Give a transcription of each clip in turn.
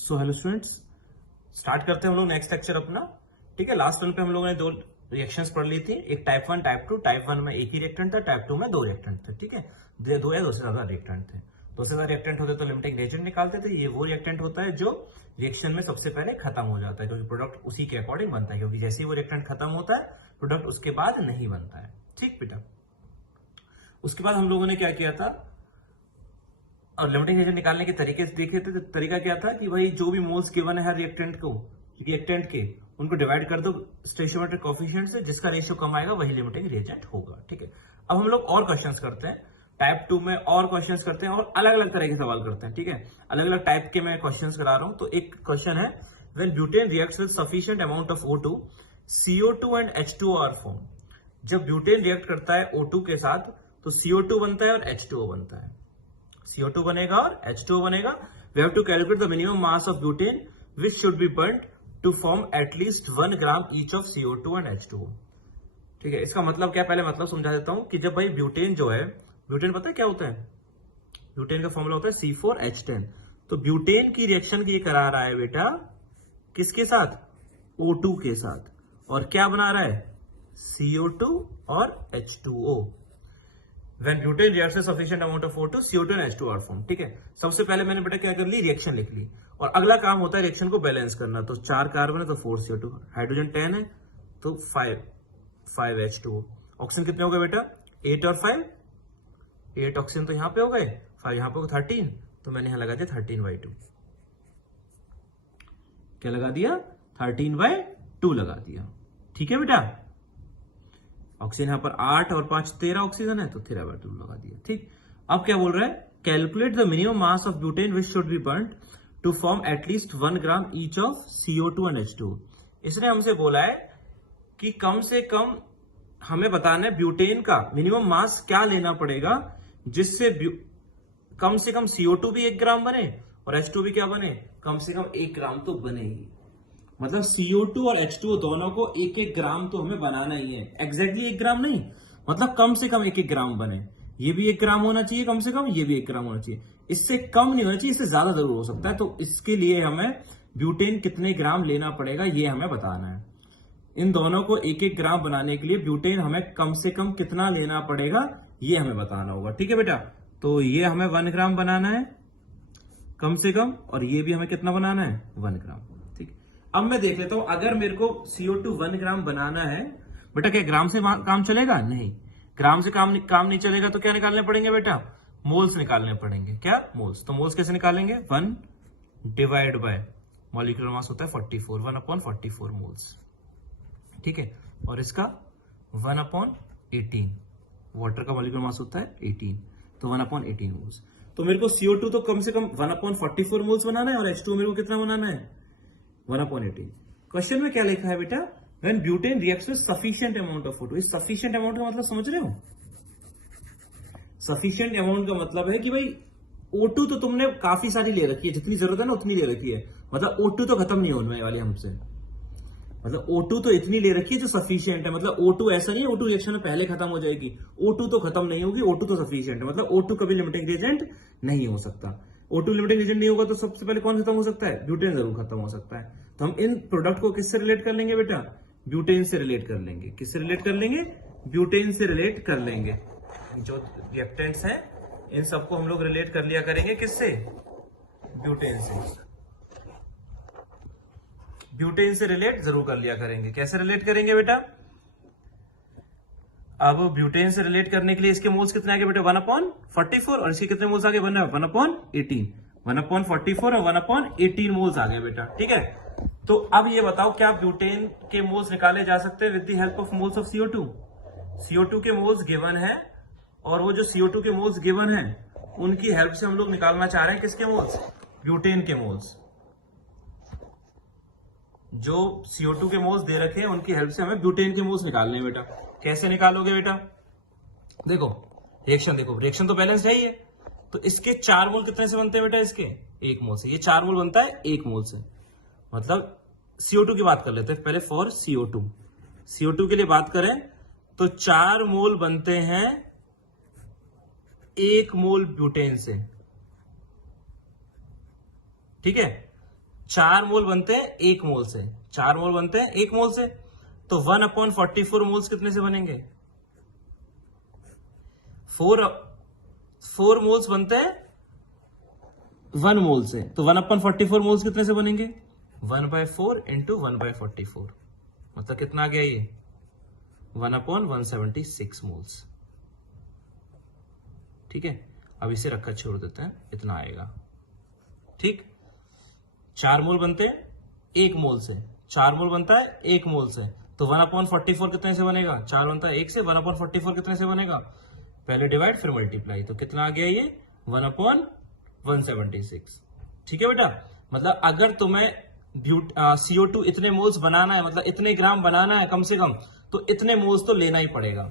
So hello students, start करते हैं हम लोग नेक्स्ट लेक्चर अपना। ठीक है, लास्ट वन पे हम लोगों ने दो रिएक्शंस पढ़ ली थी, एक टाइप 1 टाइप 2। टाइप 1 में एक ही रिएक्टेंट था, टाइप 2 में दो रिएक्टेंट थे। ठीक है, दो या दो से ज्यादा रिएक्टेंट थे। दो से ज्यादा रिएक्टेंट होते तो लिमिटिंग रिएजेंट निकालते थे। ये वो रिएक्टेंट होता है जो रिएक्शन में सबसे पहले खत्म हो जाता है, क्योंकि प्रोडक्ट उसी के अकॉर्डिंग बनता है, क्योंकि जैसे ही वो रिएक्टेंट खत्म होता है प्रोडक्ट उसके बाद नहीं बनता है। ठीक बेटा, उसके बाद हम लोगों ने क्या किया था और लिमिटिंग रिएजेंट निकालने के तरीके देखे थे। तरीका क्या था कि भाई जो भी मोल्स गिवन है हर रिएक्टेंट के उनको डिवाइड कर दो स्टोइचियोमेट्रिक कोएफिशिएंट से, जिसका रेशियो कम आएगा वही लिमिटिंग रिएजेंट होगा। ठीक है, अब हम लोग और क्वेश्चंस करते हैं टाइप 2 में, और क्वेश्चंस करते हैं और अलग अलग तरह के सवाल करते हैं। ठीक है, अलग अलग टाइप के मैं क्वेश्चंस करा रहा हूं। तो एक क्वेश्चन है, when butane reacts with sufficient amount of O2, CO2 and H2O are form. जब ब्यूटेन रिएक्ट करता है O2 के साथ तो CO2 बनता है और H2O बनता है। CO2 बनेगा और H2O बनेगा। We have to calculate the minimum mass of butane which should be burnt to form at least 1 gram each of CO2 and H2O। ठीक है, इसका मतलब क्या, पहले मतलब समझा देता हूं कि जब भाई ब्यूटेन जो है, ब्यूटेन पता है क्या होता है? ब्यूटेन का फॉर्मूला होता है C4H10। तो ब्यूटेन की रिएक्शन की ये करा रहा है बेटा किसके साथ? O2 के साथ। और क्या बना रहा है? CO2 और H2O। When butane reacts with sufficient amount of O2, CO2 and H2O are formed। ठीक है, सबसे पहले मैंने बेटा क्या कर ली, रिएक्शन लिख ली। और अगला काम होता है रिएक्शन को बैलेंस करना। तो 4 कार्बन है तो 4 CO2, हाइड्रोजन 10 है तो 5 H2O। ऑक्सीजन कितने हो गए बेटा? 8 और 5, 8 ऑक्सीजन तो यहां पे हो गए, 5 यहां पे 13, तो मैंने यहां लगा दिया 13/2। क्या लगा दिया? 13/2 लगा दिया। ठीक है बेटा, ऑक्सीजन यहां पर 8 और 5 13 ऑक्सीजन है तो 13/2 लगा दिया। ठीक, अब क्या बोल रहा है? Calculate the minimum mass of butane which should be burned to form at least 1 gram each of CO2 and H2O। इसने हमसे बोला है कि कम से कम हमें बताना है ब्यूटेन का मिनिमम मास क्या लेना पड़ेगा जिससे कम से कम CO2 भी 1 ग्राम बने और H2O भी क्या बने, कम से कम 1 ग्राम तो बने ही। मतलब CO2 और H2O दोनों को 1-1 ग्राम तो हमें बनाना ही है। एग्जैक्टली 1 ग्राम नहीं, मतलब कम से कम 1-1 ग्राम बने। ये भी 1 ग्राम होना चाहिए कम से कम, ये भी 1 ग्राम होना चाहिए। इससे कम नहीं होना चाहिए, इससे ज्यादा जरूर हो सकता है। तो इसके लिए हमें ब्यूटेन कितने ग्राम लेना पड़ेगा ये हमें बताना है। इन दोनों को 1-1 ग्राम बनाने के लिए ब्यूटेन हमें कम से कम कितना लेना पड़ेगा ये हमें बताना होगा। ठीक है बेटा, तो ये हमें 1 ग्राम बनाना है कम से कम, और ये भी हमें कितना बनाना है? 1 ग्राम। ठीक, अब मैं देख लेता हूं, अगर मेरे को CO2 1 ग्राम बनाना है बेटा, क्या ग्राम से काम चलेगा? नहीं, ग्राम से काम नहीं चलेगा। तो क्या निकालने पड़ेंगे बेटा? मोल्स निकालने पड़ेंगे। क्या? मोल्स। तो मोल्स कैसे निकालेंगे? 1 डिवाइड बाय मॉलिक्यूलर मास होता है 44, 1/44 मोल्स। ठीक है, और इसका 1/18, वाटर का मॉलिक्यूलर मास होता है 18, तो 1/18 मोल्स। तो मेरे को CO2 तो कम से कम 1/44 मोल्स बनाना है और H2O मेरे को कितना बनाना है? 1/18। क्वेश्चन में क्या लिखा है बेटा? When butane reacts with sufficient amount of O2। इस सफिशिएंट अमाउंट का मतलब समझ रहे हो? सफिशिएंट अमाउंट का मतलब है कि भाई O2 तो तुमने काफी सारी ले रखी है, जितनी जरूरत है ना उतनी ले रखी है। मतलब O2 तो खत्म नहीं होने वाली हमसे, मतलब O2 तो इतनी ले रखी है जो सफिशिएंट है। मतलब O2 ऐसा नहीं है O2 रिएक्शन में पहले खत्म हो जाएगी, O2 तो खत्म नहीं होगी, O2 तो सफिशिएंट है। मतलब O2 कभी लिमिटिंग रिएजेंट नहीं हो सकता। O2 लिमिटिंग रिएजेंट नहीं होगा तो सबसे पहले कौन खत्म हो सकता है? ब्यूटेन जरूर खत्म हो सकता है। तो हम इन प्रोडक्ट को किससे रिलेट कर लेंगे बेटा? ब्यूटेन से रिलेट कर लेंगे। किससे रिलेट कर लेंगे? ब्यूटेन से रिलेट कर लेंगे। जो रिएक्टेंट्स हैं इन सबको हम लोग रिलेट कर लिया करेंगे किससे? ब्यूटेन से। ब्यूटेन से रिलेट जरूर कर लिया करेंगे। कैसे रिलेट करेंगे बेटा? अब ब्यूटेन से रिलेट करने के लिए इसके मोल्स कितने आ गए बेटा? 1/44, और इसके कितने मोल्स आ गए? 1/18, 1/44 और 1/18 मोल्स आ गए बेटा। ठीक है, तो अब ये बताओ क्या ब्यूटेन के मोल्स निकाले जा सकते हैं with the help of moles of CO2? CO2 के मोल्स गिवन है, और वो जो CO2 के मोल्स गिवन है उनकी हेल्प से हम लोग निकालना चाह रहे हैं किसके मोल्स? ब्यूटेन के मोल्स। जो CO2 के मोल्स दे रखे हैं उनकी हेल्प से हमें ब्यूटेन के मोल्स निकालने हैं बेटा। कैसे निकालोगे बेटा? देखो रिएक्शन तो बैलेंस है ही है। तो इसके 4 मोल कितने से बनते हैं बेटा? इसके 1 मोल से। ये 4 मोल बनता है 1 मोल से। मतलब CO2 की बात कर लेते हैं पहले। फॉर CO2 के लिए बात करें तो 4 मोल बनते हैं 1 मोल ब्यूटेन से। ठीक है, 4 मोल बनते हैं 1 मोल से, 4 मोल बनते हैं 1 मोल से, तो 1/44 मोल्स कितने से बनेंगे? 4 मोल्स बनते हैं 1 मोल से, तो 1/44 मोल्स कितने से बनेंगे? 1/4 इंटू 1/44, मतलब कितना आ गया ये? 1/176 मोल्स। ठीक है, अब इसे रखा छोड़ देते हैं, इतना आएगा। ठीक, 4 मोल बनते हैं 1 मोल से, 4 मोल बनता है 1 मोल से, तो 1/44 कितने से बनेगा? 4 बनता है 1 से, 1/44 कितने से बनेगा? पहले डिवाइड फिर मल्टीप्लाई, तो कितना आ गया ये? 1/176। ठीक है बेटा, मतलब अगर तुम्हें CO2 इतने मोल्स बनाना है, मतलब इतने ग्राम बनाना है कम से कम, तो इतने मोल्स तो लेना ही पड़ेगा,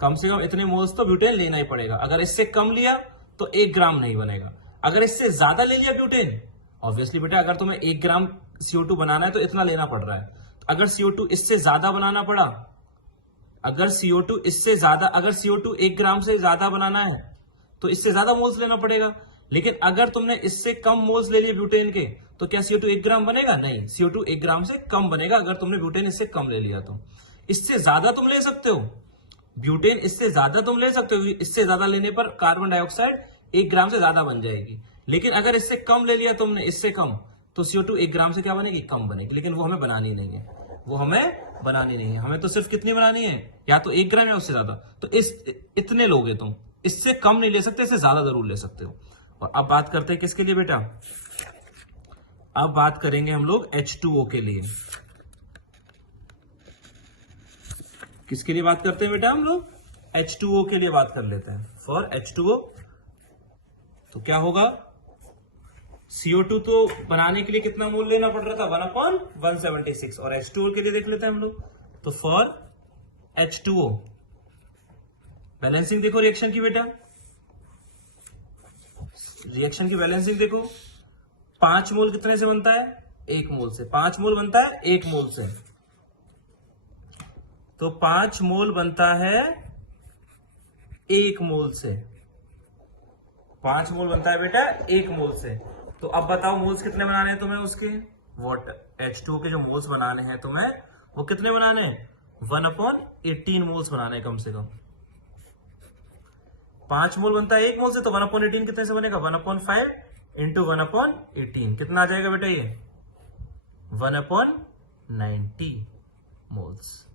कम से कम इतने मोल्स तो ब्यूटेन लेना ही पड़ेगा। अगर इससे कम लिया तो 1 ग्राम नहीं बनेगा, अगर इससे ज्यादा ले लिया ब्यूटेन, ऑब्वियसली बेटा अगर तुम्हें 1 ग्राम CO2 बनाना है तो इतना लेना पड़ रहा है। अगर CO2 इससे ज्यादा बनाना पड़ा, अगर CO2 इससे ज्यादा, अगर CO2 1 ग्राम से ज्यादा बनाना है तो इससे ज्यादा मोल्स लेना पड़ेगा। लेकिन अगर तुमने इससे कम मोल्स ले लिए ब्यूटेन के, तो क्या CO2 1 ग्राम बनेगा? नहीं, CO2 1 ग्राम से कम बनेगा अगर तुमने ब्यूटेन इससे कम ले लिया तो। इससे ज्यादा तुम ले सकते हो ब्यूटेन, इससे ज्यादा तुम ले सकते हो, इससे ज्यादा लेने पर कार्बन डाइऑक्साइड 1 ग्राम से ज्यादा बन जाएगी। लेकिन अगर इससे कम ले लिया तुमने, इससे कम, तो CO2 1 ग्राम से क्या बनेगी? कम बनेगी। लेकिन वो हमें बनानी नहीं है, वो हमें बनानी नहीं है, हमें तो सिर्फ कितनी बनानी है? या तो 1 ग्राम या उससे ज्यादा। तो इतने लोगे तुम, इससे कम नहीं ले सकते, इससे ज्यादा जरूर ले सकते हो। और अब बात करते हैं किसके लिए बेटा? अब बात करेंगे हम लोग H2O के लिए। किसके लिए बात करते हैं बेटा हम लोग? H2O के लिए बात कर लेते हैं। फॉर H2O तो क्या होगा? CO2 तो बनाने के लिए कितना मोल लेना पड़ रहा था? 1/176। और H2O के लिए देख लेते हैं हम लोग। तो फॉर H2O बैलेंसिंग देखो रिएक्शन की बेटा, रिएक्शन की बैलेंसिंग देखो। 5 मोल कितने से बनता है? 1 मोल से। 5 मोल बनता है 1 मोल से, तो 5 मोल बनता है 1 मोल से। 5 मोल बनता है बेटा 1 मोल से। तो अब बताओ मोल्स कितने बनाने हैं तुम्हें उसके? H2O के जो मोल्स बनाने हैं तुम्हें, वो कितने बनाने हैं? 1/18 मोल्स बनाने हैं कम से कम। 5 मोल बनता है 1 मोल से, तो 1/18 कितने से बनेगा? 1/5 इंटू 1/18 कितना आ जाएगा बेटा? ये 1/90 मोल्स।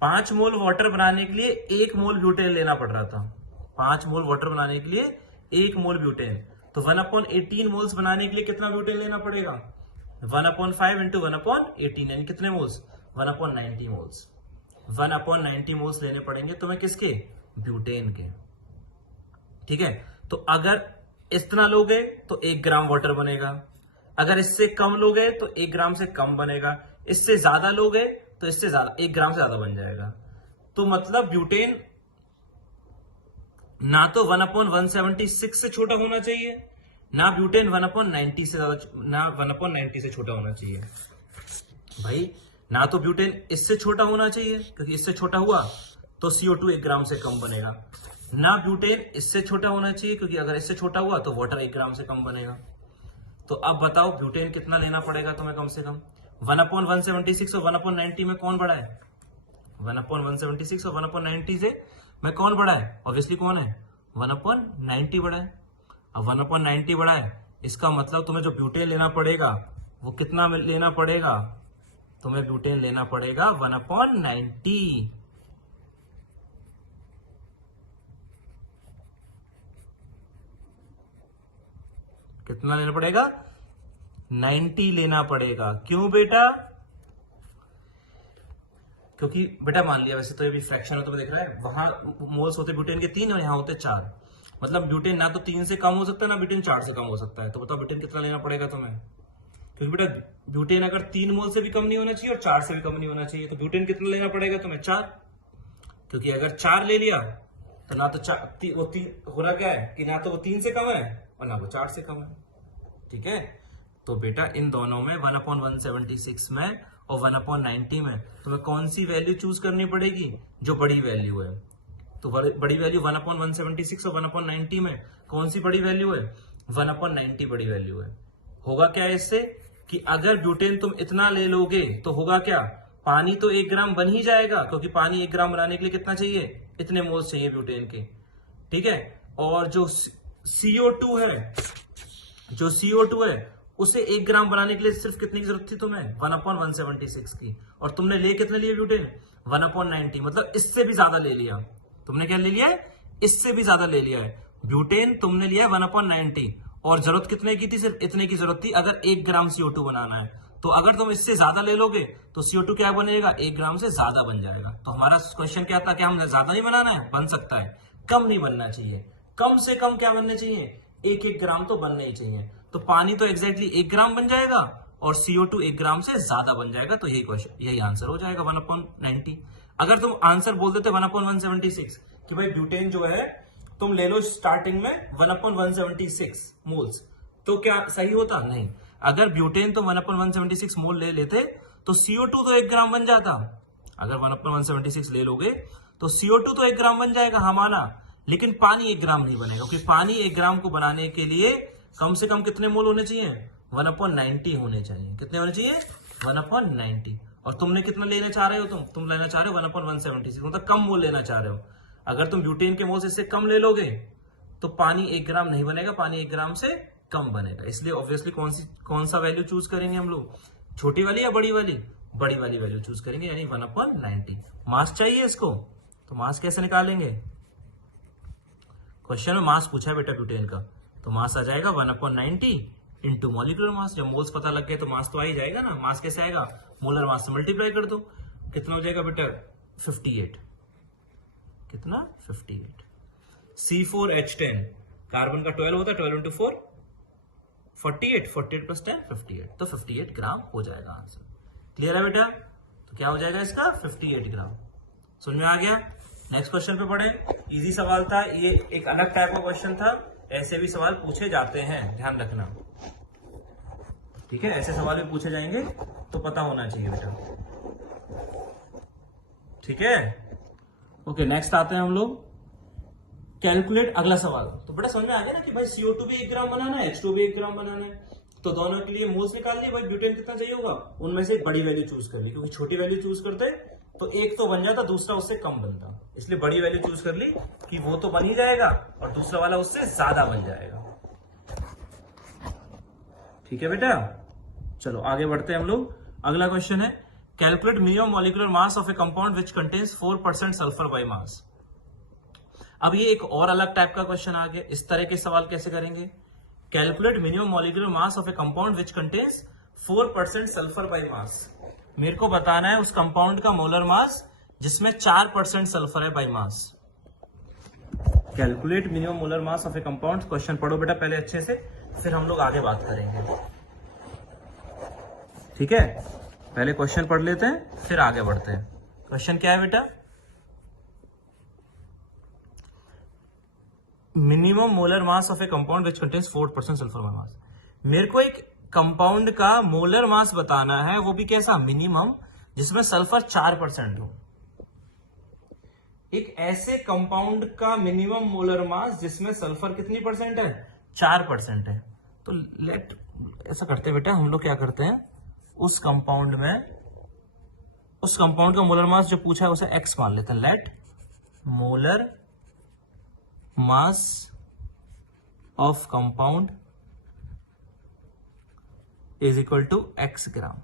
पांच मोल वाटर बनाने के लिए 1 मोल ब्यूटेन लेना पड़ रहा था। 5 मोल वाटर बनाने के लिए 1 मोल ब्यूटेन, तो 1/18 मोल्स बनाने के लिए कितना ब्यूटेन लेना पड़ेगा? 1/5 इंटू 1/18 यानी कितने मोल्स? 1/90 मोल्स। 1/90 मोल्स लेने पड़ेंगे तुम्हें किसके? ब्यूटेन के। ठीक है, तो अगर इतना लोगे तो 1 ग्राम वाटर बनेगा, अगर इससे कम लोगे तो 1 ग्राम से कम बनेगा, इससे ज्यादा लोगे तो इससे ज्यादा 1 ग्राम से ज्यादा बन जाएगा। तो मतलब ब्यूटेन ना तो 1/176 से छोटा होना चाहिए, ना ब्यूटेन 1/90 से ज्यादा, ना 1/90 से छोटा होना चाहिए। भाई ना तो ब्यूटेन इससे छोटा होना चाहिए, क्योंकि इससे छोटा हुआ तो CO2 1 ग्राम से कम बनेगा, ना ब्यूटेन इससे छोटा होना चाहिए, क्योंकि अगर इससे छोटा हुआ तो वाटर 1 ग्राम से कम बनेगा। तो अब बताओ ब्यूटेन कितना लेना पड़ेगा तुम्हें कम से कम? 1/176 और 1/90 में कौन बड़ा है? 1/176 और 1/90 से में कौन बड़ा है? ऑब्वियसली कौन है? 1/90 बड़ा है। अब 1/90 बड़ा है, इसका मतलब तुम्हें जो ब्यूटेन लेना पड़ेगा वो कितना लेना पड़ेगा? तुम्हें ब्यूटेन लेना पड़ेगा 1/90। कितना लेना पड़ेगा? 90 लेना पड़ेगा। क्यों बेटा? क्योंकि बेटा मान लिया, वैसे तो ये भी फ्रैक्शन है, तुम्हें दिख रहा है, वहां मोल्स होते ब्यूटेन के 3 और यहाँ होते 4, मतलब ब्यूटेन ना तो 3 से कम हो सकता है, ना ब्यूटेन 4 से कम हो सकता है। तो बताओ ब्यूटेन कितना लेना पड़ेगा तुम्हें? क्योंकि बेटा ब्यूटेन अगर 3 मोल से भी कम नहीं होना चाहिए और 4 से भी कम नहीं होना चाहिए, तो ब्यूटेन कितना लेना पड़ेगा तुम्हें? 4। क्योंकि अगर 4 ले लिया तो ना तो वो 3 हो रहा क्या है कि ना तो वो 3 से कम है और ना वो 4 से कम है। ठीक है, तो बेटा इन दोनों में 1/176 में और 1/90 में तुम्हें कौन सी वैल्यू चूज करनी पड़ेगी? जो बड़ी वैल्यू है। तो बड़ी वैल्यू 1/176 और 1/90 में कौन सी बड़ी वैल्यू है? 1/90 बड़ी वैल्यू है। होगा क्या इससे कि अगर ब्यूटेन तुम इतना ले लोगे तो होगा क्या, पानी तो 1 ग्राम बन ही जाएगा, क्योंकि पानी 1 ग्राम बनाने के लिए कितना चाहिए? इतने मोल्स चाहिए ब्यूटेन के, ठीक है। और जो CO2 है, जो CO2 है उसे 1 ग्राम बनाने के लिए सिर्फ कितनी की जरूरत थी तुम्हें? 1/176 की। और तुमने ले कितने लिए ब्यूटेन? 1/90, मतलब इससे भी ज्यादा ले लिया। तुमने क्या ले लिया है? इससे भी ज्यादा ले लिया है। ब्यूटेन तुमने लिया 1/90 और जरूरत कितने की थी? सिर्फ इतने की जरूरत थी अगर 1 ग्राम CO2 बनाना है। तो अगर तुम इससे ज्यादा ले लोगे तो CO2 क्या बनेगा? 1 ग्राम से ज्यादा बन जाएगा। तो हमारा क्वेश्चन क्या था? क्या हमने ज्यादा नहीं बनाना है? बन सकता है, कम नहीं बनना चाहिए। कम से कम क्या बनने चाहिए? 1-1 ग्राम तो बनने ही चाहिए। तो पानी तो एग्जैक्टली 1 ग्राम बन जाएगा और CO2 1 ग्राम से ज्यादा बन जाएगा। तो यही क्वेश्चन, यही आंसर हो जाएगा 1/90। अगर तुम आंसर बोल देते 1/176 कि भाई ब्यूटेन जो है तुम ले लो स्टार्टिंग में 1/176 मोल्स, तो क्या सही होता? नहीं। अगर ब्यूटेन तुम 1/176 मोल ले लेते तो CO2 तो 1 ग्राम बन जाता। अगर 1/176 ले लोगे तो CO2 तो 1 ग्राम बन जाएगा हमारा, लेकिन पानी 1 ग्राम नहीं बनेगा, क्योंकि पानी 1 ग्राम को बनाने के लिए कम से कम कितने मोल होने चाहिए? 1/90 होने चाहिए। कितने होने चाहिए? 1/90। और तुमने कितना लेना चाह रहे हो? तुम लेना चाह रहे हो 1/176, मतलब कम मोल लेना चाह रहे हो। अगर तुम ब्यूटेन के मोल से इससे कम ले लोगे तो पानी 1 ग्राम नहीं बनेगा, पानी 1 ग्राम से कम बनेगा। इसलिए ऑब्वियसली कौन सा वैल्यू चूज करेंगे हम लोग? छोटी वाली या बड़ी वाली? बड़ी वाली वैल्यू चूज करेंगे, यानी 1/90। मास चाहिए इसको, तो मास कैसे निकालेंगे? क्वेश्चन में मास पूछा है बेटा ब्यूटेन का, तो मास आ जाएगा 1/90 इंटू मॉलिक्यूलर मास। जब मोल्स पता लग गए तो मास तो आ ही जाएगा ना। मास कैसे आएगा? मोलर मास से मल्टीप्लाई कर दो। कितना हो जाएगा बेटा? 58। कितना? 58। C4H10 कार्बन का 12 होता है, 12 इंटू 4 48, 48 प्लस 10 58, तो 58 ग्राम हो जाएगा आंसर। क्लियर है बेटा? तो क्या हो जाएगा इसका? 58 ग्राम। समझ में आ गया? नेक्स्ट क्वेश्चन पे पढ़े। इजी सवाल था ये, एक अलग टाइप का क्वेश्चन था। ऐसे भी सवाल पूछे जाते हैं, ध्यान रखना, ठीक है। ऐसे सवाल भी पूछे जाएंगे तो पता होना चाहिए बेटा, ठीक है। ओके, नेक्स्ट आते हैं हम लोग कैलकुलेट। अगला सवाल तो बेटा समझ में आ गया ना कि भाई CO2 भी 1 ग्राम बनाना है, H2 भी 1 ग्राम बनाना है, तो दोनों के लिए मोल्स निकाल लिए। भाई ब्यूटेन कितना चाहिए होगा? उनमें से एक बड़ी वैल्यू चूज कर ली, क्योंकि छोटी वैल्यू चूज करते तो एक तो बन जाता, दूसरा उससे कम बनता। इसलिए बड़ी वैल्यू चूज कर ली कि वो तो बन ही जाएगा और दूसरा वाला उससे ज्यादा बन जाएगा। ठीक है बेटा, चलो आगे बढ़ते हैं हम लोग। अगला क्वेश्चन है calculate minimum molecular mass of A compound which contains 4% sulphur by mass. अब ये एक और अलग टाइप का क्वेश्चन आ गया। इस तरह के सवाल कैसे करेंगे? Calculate minimum molecular mass of A compound which contains 4% sulphur by mass. मेरे को बताना है उस कंपाउंड का मोलर मास जिसमें 4% सल्फर है by mass. Calculate minimum molar mass of A compound. Question पढ़ो बेटा पहले अच्छे से, फिर हम लोग आगे बात करेंगे, ठीक है। पहले क्वेश्चन पढ़ लेते हैं फिर आगे बढ़ते हैं। क्वेश्चन क्या है बेटा? Minimum molar mass of A compound which contains 4% sulphur by mass. मेरे को एक कंपाउंड का मोलर मास बताना है, वो भी कैसा? मिनिमम, जिसमें सल्फर 4% हो। एक ऐसे कंपाउंड का मिनिमम मोलर मास जिसमें सल्फर कितनी परसेंट है? 4% है। तो लेट ऐसा करते हैं बेटा, हम लोग क्या करते हैं, उस कंपाउंड का मोलर मास जो पूछा है उसे x मान लेते हैं। Let molar mass of compound is equal to x gram.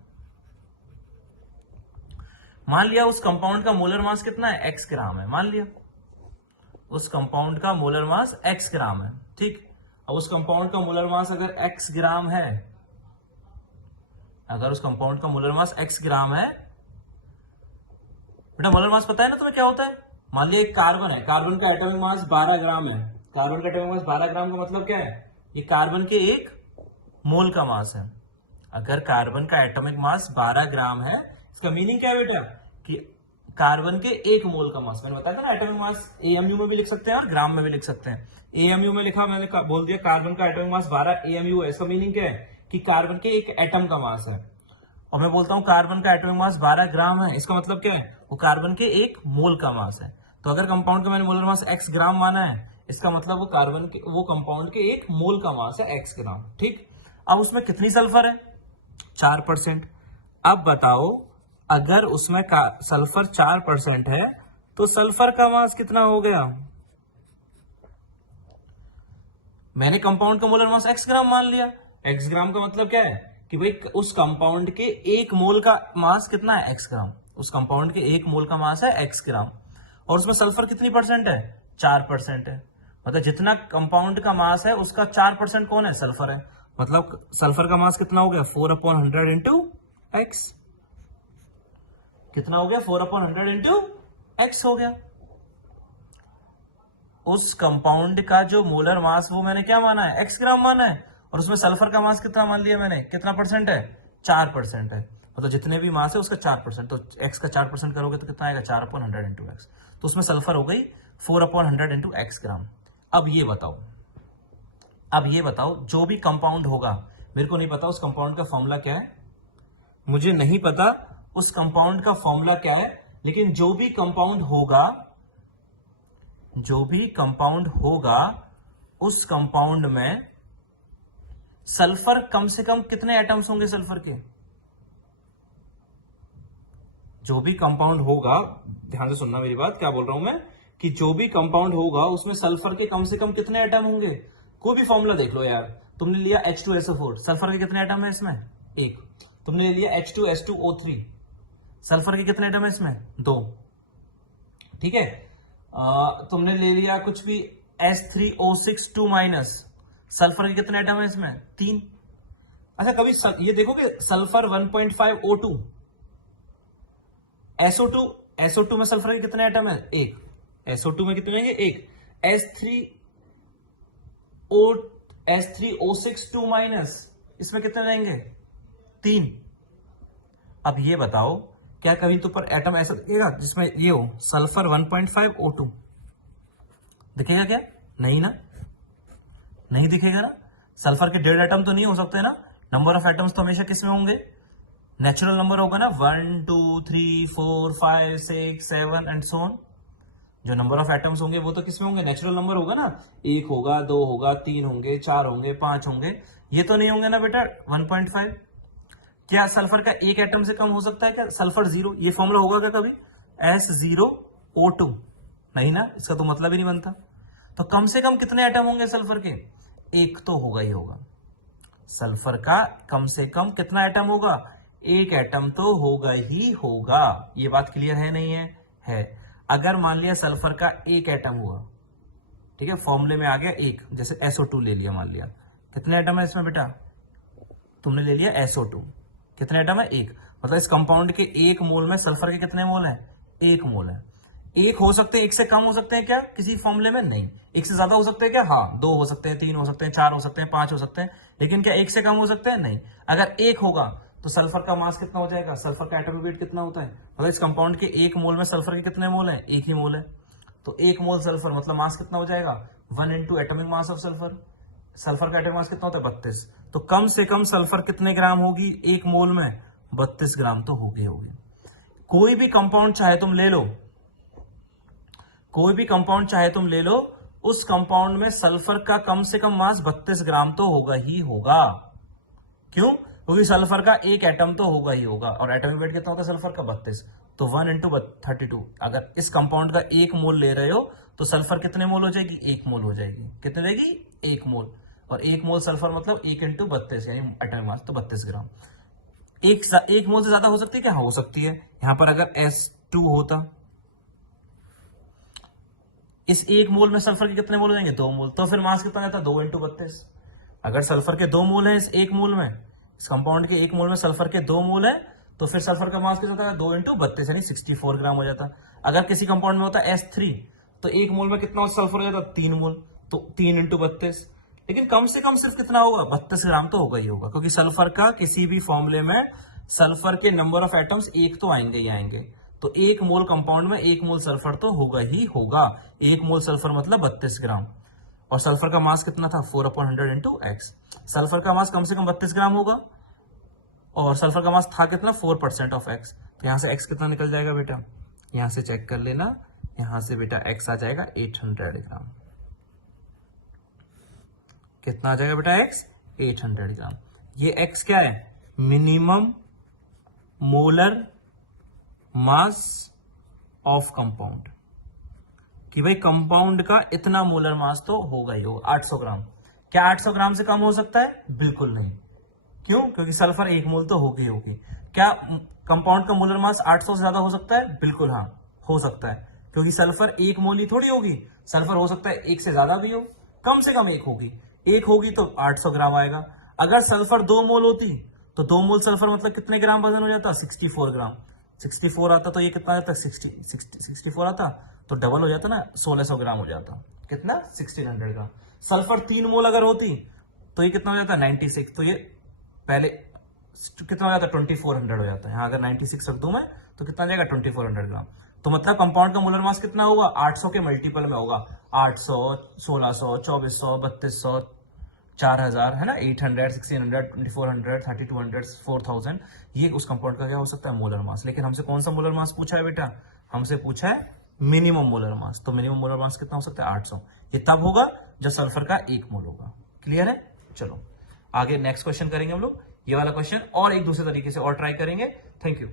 मान लिया उस कंपाउंड का मोलर मास कितना है? x ग्राम है। मान लिया उस कंपाउंड का मोलर मास x ग्राम है, ठीक। अब उस कंपाउंड का मोलर मास अगर x ग्राम है, अगर उस कंपाउंड का मोलर मास x ग्राम है, बेटा मोलर मास पता है ना तुम्हें क्या होता है? मान लिया एक कार्बन है, कार्बन का एटॉमिक मास 12 ग्राम है। कार्बन का एटॉमिक मास 12 ग्राम का मतलब क्या है? ये कार्बन के 1 मोल का मास है। अगर कार्बन का एटॉमिक मास 12 ग्राम है, इसका मीनिंग क्या है बेटा? कि कार्बन के 1 मोल का मास। मैंने बताया था ना, एटॉमिक मास AMU में भी लिख सकते हैं और ग्राम में भी लिख सकते हैं। AMU में लिखा, मैंने बोल दिया कार्बन का एटॉमिक मास 12 AMU है। इसका मीनिंग क्या है? कि कार्बन के 1 एटम का मास है। और मैं बोलता हूं कार्बन का एटॉमिक मास 12 ग्राम है, इसका मतलब क्या है? वो कार्बन के 1 मोल का मास है। तो अगर कंपाउंड का मैंने मोलर मास x ग्राम माना है, इसका मतलब वो कार्बन के वो कंपाउंड के एक मोल का मास है x ग्राम। ठीक, अब उसमें कितनी सल्फर है? 4%। अब बताओ, अगर उसमें सल्फर 4% है तो सल्फर का मास कितना हो गया? मैंने कंपाउंड का मोलर मास x ग्राम मान लिया। x ग्राम का मतलब क्या है कि भाई उस कंपाउंड के एक मोल का मास कितना है? x ग्राम। उस कंपाउंड के एक मोल का मास है x ग्राम, और उसमें सल्फर कितनी परसेंट है? 4% है। मतलब जितना कंपाउंड का मास है उसका 4% कौन है? सल्फर है। मतलब सल्फर का मास कितना हो गया? 4/100 इंटू एक्स। कितना हो गया? 4/100 इंटू एक्स हो गया। उस कंपाउंड का जो मोलर मास वो मैंने क्या माना है? x ग्राम माना है, और उसमें सल्फर का मास कितना मान लिया मैंने? कितना परसेंट है? 4% है। मतलब जितने भी मास है उसका 4%, तो x का 4% करोगे तो कितना आएगा? 4/100 इंटू एक्स। तो उसमें सल्फर हो गई 4/100 इंटू एक्स ग्राम। अब ये बताओ जो भी कंपाउंड होगा, मेरे को नहीं पता उस कंपाउंड का फॉर्मूला क्या है, मुझे नहीं पता उस कंपाउंड का फॉर्मूला क्या है, लेकिन जो भी कंपाउंड होगा उस कंपाउंड में सल्फर कम से कम कितने एटम्स होंगे? सल्फर के जो भी कंपाउंड होगा, ध्यान से सुनना मेरी बात, क्या बोल रहा हूं मैं, कि जो भी कंपाउंड होगा उसमें सल्फर के कम से कम कितने एटम होंगे? कोई भी फॉर्मूला देख लो यार। तुमने लिया H2SO4, सल्फर के कितने एटम है इसमें? एक। तुमने लिया H2S2O3, सल्फर के कितने एटम है इसमें? 2। ठीक है। तुमने ले लिया कुछ भी S3O6 सल्फर के कितने एटम है इसमें? 3। अच्छा, कभी ये देखो कि सल्फर 1.5 O2, SO2 में सल्फर के कितने एटम है? 1। SO2 में कितने हैं? 1। S3O6 इसमें कितने रहेंगे? 3। अब ये बताओ, क्या कभी तो पर एटम ऐसा दिखेगा जिसमें ये हो सल्फर 1.5 O2? दिखेगा क्या? नहीं ना, नहीं दिखेगा ना। सल्फर के 1.5 एटम तो नहीं हो सकते ना। नंबर ऑफ एटम्स तो हमेशा किसमें होंगे? नेचुरल नंबर होगा ना, 1 2 3 4 5 6 7 एंड सो ऑन। जो नंबर ऑफ एटम्स होंगे वो तो किसमें होंगे? नेचुरल नंबर होगा ना। 1 होगा, 2 होगा, 3 होंगे, 4 होंगे, 5 होंगे। ये तो नहीं होंगे ना बेटा 1.5। क्या सल्फर का एक एटम से कम हो सकता है क्या? सल्फर 0, ये फॉर्मूला होगा क्या कभी? S0O2? नहीं ना, इसका तो मतलब ही नहीं बनता। तो कम से कम कितने एटम होंगे सल्फर के? एक तो होगा ही होगा। सल्फर का कम से कम कितना एटम होगा? एक एटम तो होगा ही होगा। ये बात क्लियर है नहीं है? है। अगर मान लिया सल्फर का एक एटम हुआ, ठीक है, फॉर्मूले में आ गया एक, जैसे SO2 ले लिया, मान लिया कितने एटम है इसमें बेटा? तुमने ले लिया SO2, कितने एटम है? एक। मतलब इस कंपाउंड के एक मोल में सल्फर के कितने मोल है? 1 मोल है। एक हो सकते हैं, एक से कम हो सकते हैं क्या किसी फॉर्मूले में? नहीं। एक से ज्यादा हो सकते हैं क्या? हाँ, 2 हो सकते हैं, 3 हो सकते हैं, 4 हो सकते हैं, 5 हो सकते हैं, लेकिन क्या एक से कम हो सकते हैं? नहीं। अगर एक होगा तो सल्फर का मास कितना हो जाएगा? सल्फर का एटॉमिक वेट कितना होता है? मतलब इस कंपाउंड के एक मोल में सल्फर के कितने मोल है? 1 ही मोल है। तो 1 मोल सल्फर मतलब मास कितना हो जाएगा? 1 into atomic mass of sulphur. Sulphur का एटॉमिक मास कितना होता है? 32। तो कम से कम सल्फर कितने ग्राम होगी 1 मोल में? 32 ग्राम तो होगी। कोई भी कंपाउंड चाहे तुम ले लो, उस कंपाउंड में सल्फर का कम से कम मास 32 ग्राम तो होगा ही होगा। क्यों? क्योंकि सल्फर का एक एटम तो होगा ही होगा, और एटॉमिक वेट कितना होता है सल्फर का? 32। तो 1 इंटू 32। अगर इस कंपाउंड का 1 मोल ले रहे हो तो सल्फर कितने मोल हो जाएगी? 1 मोल हो जाएगी। कितने देगी? 1 मोल। और 1 मोल सल्फर मतलब 1 इंटू 32, यानी एटॉमिक मास तो 32 ग्राम। एक मोल से ज्यादा हो सकती है क्या? हो सकती है। यहां पर अगर S2 होता, इस 1 मोल में सल्फर के कितने मोल हो जाएंगे? 2 मोल। तो फिर मास कितना रहता है? 2 इंटू 32। अगर सल्फर के 2 मोल है इस 1 मोल में, इस कंपाउंड के 1 मोल में सल्फर के 2 मोल है, तो फिर सल्फर का मास कितना था? 2 इंटू 32, यानी 64 ग्राम हो जाता। अगर किसी कंपाउंड में होता S3, तो 1 मोल में कितना सल्फर हो जाता? 3 मोल। तो 3 इंटू 32। लेकिन कम से कम सिर्फ कितना होगा? 32 ग्राम तो होगा ही होगा, क्योंकि सल्फर का किसी भी फॉर्मूले में सल्फर के नंबर ऑफ एटम्स एक तो आएंगे ही आएंगे। तो 1 मोल कंपाउंड में 1 मोल सल्फर तो होगा ही होगा। 1 मोल सल्फर मतलब 32 ग्राम। और सल्फर का मास कितना था? 4/100 इंटू एक्स। सल्फर का मास कम से कम 32 ग्राम होगा, और सल्फर का मास था कितना? 4% ऑफ एक्स। तो यहां से एक्स कितना निकल जाएगा बेटा? यहां से चेक कर लेना, यहां से बेटा x आ जाएगा 800 ग्राम। कितना आ जाएगा बेटा x? 800 ग्राम। ये x क्या है? Minimum molar mass of compound, कि भाई कंपाउंड का इतना मोलर मास तो होगा ही होगा, 800 ग्राम। क्या 800 ग्राम से कम हो सकता है? बिल्कुल नहीं। क्यों? क्योंकि सल्फर 1 मोल तो होगी होगी। क्या कंपाउंड का मोलर मास 800 से ज्यादा हो सकता है? बिल्कुल हाँ, हो सकता है, क्योंकि सल्फर 1 मोल ही थोड़ी होगी, सल्फर हो सकता है 1 से ज्यादा भी हो, कम से कम 1 होगी। 1 होगी तो 800 ग्राम आएगा। अगर सल्फर 2 मोल होती तो 2 मोल सल्फर मतलब कितने ग्राम वजन हो जाता? 64 ग्राम। 64 आता तो ये कितना आता? 64 आता तो डबल हो जाता ना, 1600 ग्राम हो जाता। कितना? 1600 ग्राम। सल्फर 3 मोल अगर होती तो ये कितना हो जाता? 96। तो ये पहले कितना हो जाता? 2400 हो जाता है। यहाँ अगर 96 रख दूं मैं तो कितना जाएगा? 2400 ग्राम। तो मतलब कंपाउंड का मोलर मास कितना होगा? 800 के मल्टीपल में होगा। 800, 1600, 2400, 3200, 4000 है ना, 800, 1600, 2400, 3200, 4000, ये उस कंपाउंड का क्या हो सकता है? Molar mass. लेकिन हमसे कौन सा मोलर मास पूछा है बेटा? हमसे पूछा है मिनिमम मोलर मास। तो मिनिमम मोलर मास कितना हो सकता है? 800। ये तब होगा जब सल्फर का 1 मोल होगा। क्लियर है? चलो आगे नेक्स्ट क्वेश्चन करेंगे हम लोग, ये वाला क्वेश्चन और एक दूसरे तरीके से और ट्राई करेंगे। Thank you.